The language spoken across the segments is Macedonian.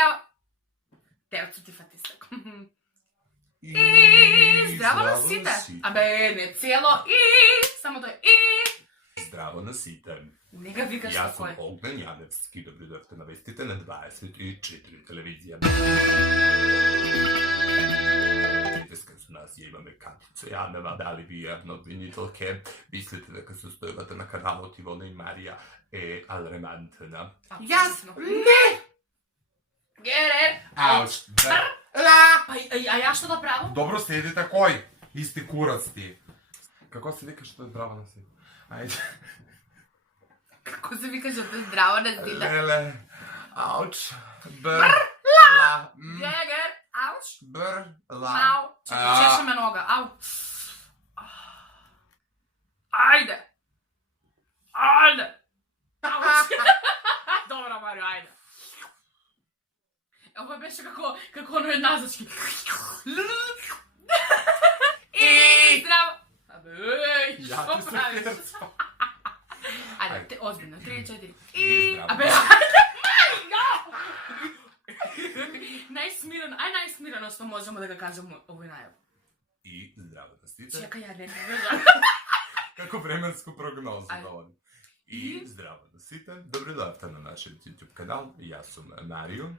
zdravo. Девцу ти фатистак. И здраво на сите. Абе, не цело и, само тоа и. Здраво на сите. Не га викаш Ja такој. sam Ognan Janevski, dobrodošli na Vestite na 24 televizija. Pritiska su nas, ja imam karticu Janeva, da li vi jednoviniteljke mislite da kad se stojavate na kanalu Tivona i Marija je alarmantna? Јасно. Ne! Гере. Ауч. Ла! Па, а ја што да правам? Добро седи такој. Исти курац ти. Како се вика што е здраво на сите? Ајде. Како се викаш да е здраво на сите? Леле. Ауч. Бр. Ла. Гегер. Ауч. Бр. Ла. Ау. Чеше ме нога. Ау. Ајде. Ајде. Ауч. Добро, Марио, ајде. Ова беше како оно едназачки. И здраво. Абе, Ја што ти се правиш? херцам. Ајде, озбилно, 3, 4. И здраво. Абе, ајде, Марио! Најсмирено што можеме да го кажеме овој најав. I zdravo na site. Чекај, ја не кажам. Како временску прогнозу Ајде. доводи. I zdravo na site. Dobrodošli na naš YouTube kanal. Ja sam Mario.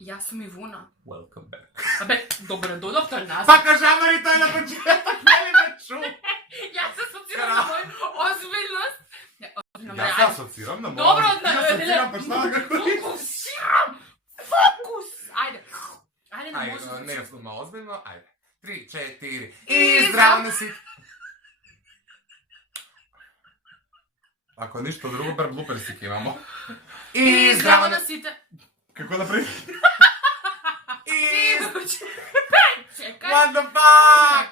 Јас сум Ивуна. Welcome back. Абе, добро дојдовте нас. Па кажа Мари тој на почеток, нели ме чу? Јас се асоцирам на мој озбилност. Не, озбилно, Јас се асоцирам на мој. Добро, Ја асоцирам, па шта да го користиш? Фокусирам! Фокус! Ајде. Ајде, не може да Ајде, не сум озбилно, ајде. 3, 4. И здраво на сите. Ако ништо друго, бар блуперси ќе имамо. И здраво на сите. Како да прави? И чекај. What the fuck?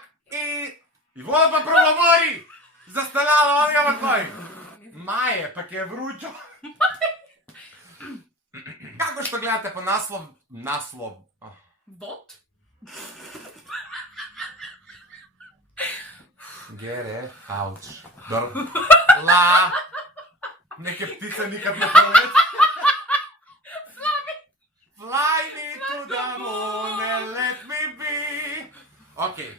И вода па проговори! Застанала, одгава кој? Маје, па ќе е вручо. Како што гледате по наслов... Бот? Гере, ауч. Ла! Нека птица никад не полет. Fly me to the moon and let me be. Окей.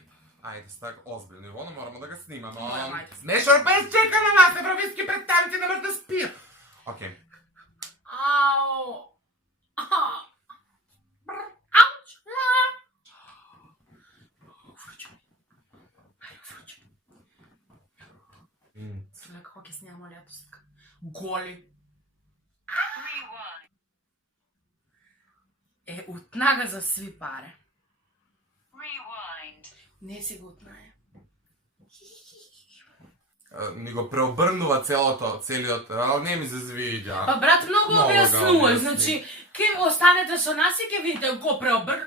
Ајде, стак озбилно Ивона, морамо да го снимаме. Морам, ајде. Смешар без чека на нас, европейски представници не може да спијат. Окей. Ау. Ауч. Сега како ќе снимамо летоска. Голи. Утнага за сви паре. Не си го утнае. Ни го преобрнува целиот, не ми се звиѓа. Па брат, многу Много го објаснува, објасни. значи, ке останете со нас и ке видите го преобр...